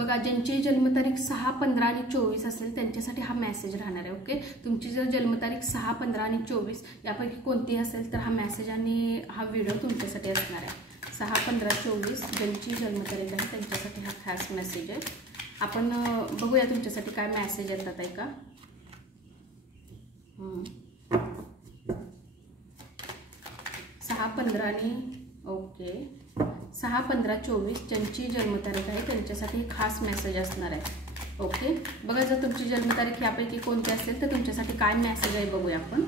बघा, ज्यांची जन्मतारीख 6, 15 आणि 24 असेल त्यांच्यासाठी हा मेसेज राहणार आहे. ओके, तुमची जर जन्मतारीख 6, 15 आणि 24 यापैकी कोणतीही असेल तर हा मेसेज आणि हा व्हिडिओ तुमच्यासाठी असणार आहे. 6, 15, 24 ज्यांची जन्मतारीख आहे त्यांच्यासाठी हा खास मेसेज आहे. आपण बघूया तुमच्यासाठी काय मेसेज येतात आहे का. 6, 15 आणि ओके 6, 15, 24 ज्यांची जन्मतारीख आहे त्यांच्यासाठी खास मेसेज असणार आहे. ओके, बघा, जर तुमची जन्मतारीख यापैकी कोणती असेल तर तुमच्यासाठी काय मेसेज आहे बघूया आपण.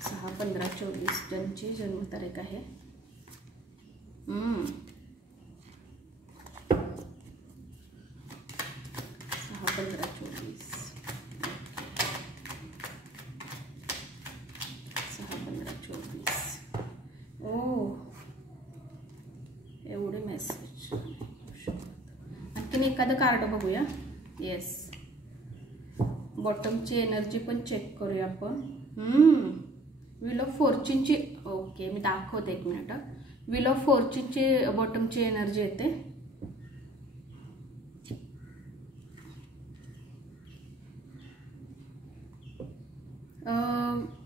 6, 15, 24 ज्यांची जन्मतारीख आहे. 6, 15, 24 6, 15, 24 एवढे मेसेज. आणखीन एखादं कार्ड बघूया. येस, बॉटमची एनर्जी पण चेक करूया आपण. व्हील ऑफ फॉर्च्यूनची. ओके, मी दाखवते, एक मिनिट. व्हील ऑफ फॉर्च्यूनची बॉटमची एनर्जी येते.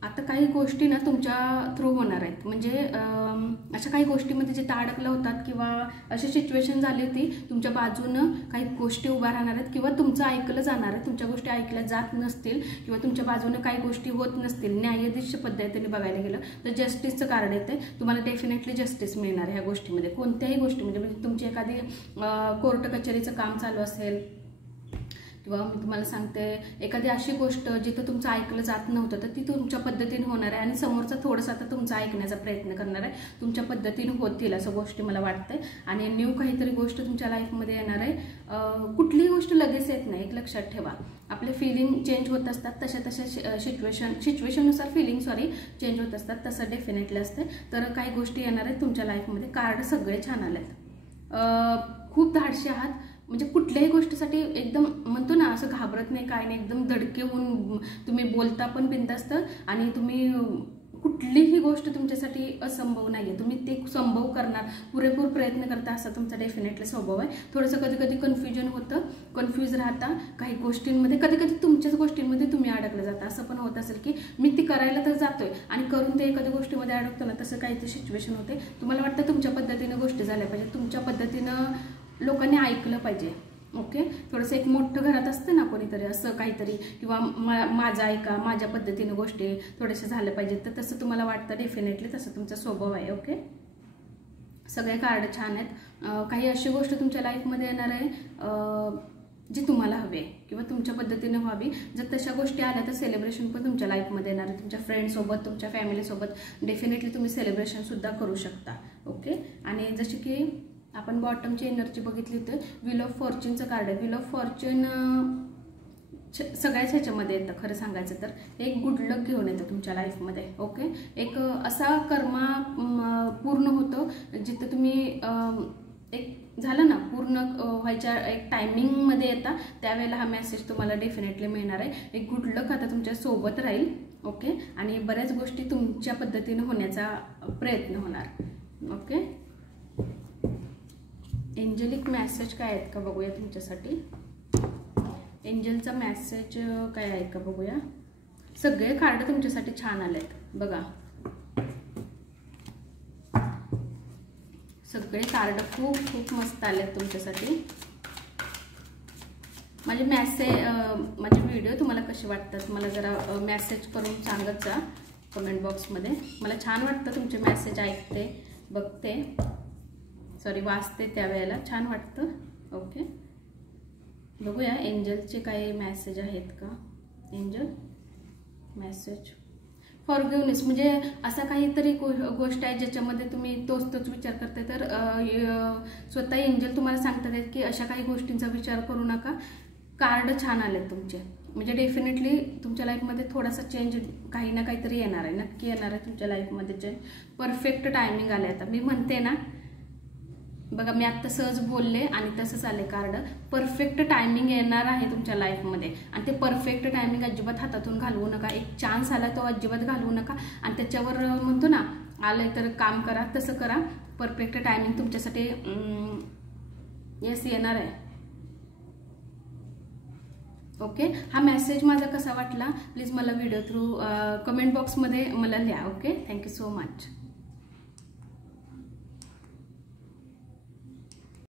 आता काही गोष्टी ना तुमच्या थ्रू होणार आहेत. म्हणजे अशा काही गोष्टीमध्ये जिथे अडकला होतात किंवा अशी सिच्युएशन झाली होती, तुमच्या बाजूनं काही गोष्टी उभ्या राहणार आहेत किंवा तुमचं ऐकलं जाणार आहे. तुमच्या गोष्टी ऐकल्या जात नसतील किंवा तुमच्या बाजूनं काही गोष्टी होत नसतील, न्यायाधीश पद्धतीने बघायला गेलं तर जस्टिसचं कार्ड येते. तुम्हाला डेफिनेटली जस्टिस मिळणार ह्या गोष्टीमध्ये. कोणत्याही गोष्टीमध्ये, म्हणजे तुमची एखादी कोर्ट कचेरीचं काम चालू असेल किंवा मी तुम्हाला सांगते एखादी अशी गोष्ट जिथं तुमचं ऐकलं जात नव्हतं तर ती तुमच्या पद्धतीने होणार आहे आणि समोरचा थोडंसं आता तुमचं ऐकण्याचा प्रयत्न करणार आहे. तुमच्या पद्धतीने होतील असं गोष्टी मला वाटते. आणि न्यू काहीतरी गोष्ट तुमच्या लाईफमध्ये येणार आहे. कुठलीही गोष्ट लगेच येत नाही, एक लक्षात ठेवा. आपले फिलिंग चेंज होत असतात, तशा सिच्युएशननुसार फिलिंग चेंज होत असतात. तसं डेफिनेटली असते. तर काही गोष्टी येणार आहेत तुमच्या लाईफमध्ये. कार्ड सगळे छान आलेत. खूप धाडशी आहात. म्हणजे कुठल्याही गोष्टीसाठी एकदम म्हणतो ना असं घाबरत नाही, काय नाही, एकदम धडके होऊन तुम्ही बोलता पण बिनधास्त. आणि तुम्ही कुठलीही गोष्ट तुमच्यासाठी असंभव नाही आहे, तुम्ही ते संभव करणार, पुरेपूर प्रयत्न करता, असा तुमचा डेफिनेटली स्वभाव आहे. थोडंसं कधी कधी कन्फ्युजन होतं, कन्फ्यूज राहता काही गोष्टींमध्ये. कधी कधी तुमच्याच गोष्टींमध्ये तुम्ही अडकलं जाता. असं पण होत असेल की मी ती करायला तर जातोय आणि करून ते एखाद्या गोष्टीमध्ये अडकतो ना, तसं काही ते सिच्युएशन होते. तुम्हाला वाटतं तुमच्या पद्धतीनं गोष्टी झाल्या पाहिजे, तुमच्या पद्धतीनं लोकांनी ऐकलं पाहिजे. ओके, थोडंसं एक मोठं घरात असतं ना कोणीतरी असं काहीतरी, किंवा माझं ऐका, माझ्या पद्धतीनं गोष्टी थोडेसे झाल्या पाहिजेत, तर तसं तुम्हाला वाटतं. डेफिनेटली तसं तुमचा स्वभाव आहे. ओके, सगळे कार्ड छान आहेत. काही अशी गोष्ट तुमच्या लाईफमध्ये येणार आहे जी तुम्हाला हवी आहे किंवा तुमच्या पद्धतीने व्हावी. जर तशा गोष्टी आल्या तर सेलिब्रेशन पण तुमच्या लाईफमध्ये येणार आहे. तुमच्या फ्रेंडसोबत, तुमच्या फॅमिलीसोबत डेफिनेटली तुम्ही सेलिब्रेशनसुद्धा करू शकता. ओके, आणि जसे की आपण बॉटमची एनर्जी बघितली तर व्हील ऑफ फॉर्च्यूनचं कार्ड आहे. व्हील ऑफ फॉर्च्यून सगळ्याच ह्याच्यामध्ये येतं. खरं सांगायचं तर एक गुड लक घेऊन येतं तुमच्या लाईफमध्ये. ओके, एक असा कर्मा पूर्ण होतो जिथं तुम्ही एक झालं ना पूर्ण व्हायच्या एक टायमिंगमध्ये येता, त्यावेळेला हा मेसेज तुम्हाला डेफिनेटली मिळणार आहे. एक गुड लक आता तुमच्या सोबत राहील. ओके, आणि बऱ्याच गोष्टी तुमच्या पद्धतीने होण्याचा प्रयत्न होणार. ओके, एंजलिक मेसेज काय आहेत का बघूया तुमच्यासाठी. एंजलचा मेसेज काय आहे का बघूया. सगळे कार्ड तुमच्यासाठी छान आलेत बघा. सगळे कार्ड खूप खूप मस्त आलेत तुमच्यासाठी. माझे व्हिडिओ तुम्हाला कसे वाटतात मला जरा मेसेज करून सांगत जा कमेंट बॉक्समध्ये. मला छान वाटतं तुमचे मेसेज ऐकते, बघते, वाचते, त्यावेळेला छान वाटतं. ओके, बघूया एंजलचे काही मेसेज आहेत का. एंजल मेसेज फॉरगिवनेस, म्हणजे असा काहीतरी गोष्ट आहे ज्याच्यामध्ये तुम्ही तोच विचार करताय, तर स्वतः एंजल तुम्हाला सांगतात आहेत की अशा काही गोष्टींचा विचार करू नका. कार्ड छान आलेत तुमचे, म्हणजे डेफिनेटली तुमच्या लाईफमध्ये थोडासा चेंज काही ना काहीतरी येणार आहे, नक्की येणार आहे तुमच्या लाईफमध्ये चेंज. परफेक्ट टायमिंग आले. आता मी म्हणते ना बघा, मी आत्ता सहज बोलले आणि तसंच आले कार्ड. परफेक्ट टायमिंग येणार आहे तुमच्या लाईफमध्ये आणि ते परफेक्ट टायमिंग अजिबात हातातून घालवू नका. एक चान्स आला तो अजिबात घालवू नका आणि त्याच्यावर म्हणतो ना आलंय तर काम करा, तसं करा. परफेक्ट टायमिंग तुमच्यासाठी येस येणार आहे. ओके, हा मेसेज माझा कसा वाटला प्लीज मला व्हिडिओ थ्रू कमेंट बॉक्समध्ये मला लिहा. Okay, thank you so much.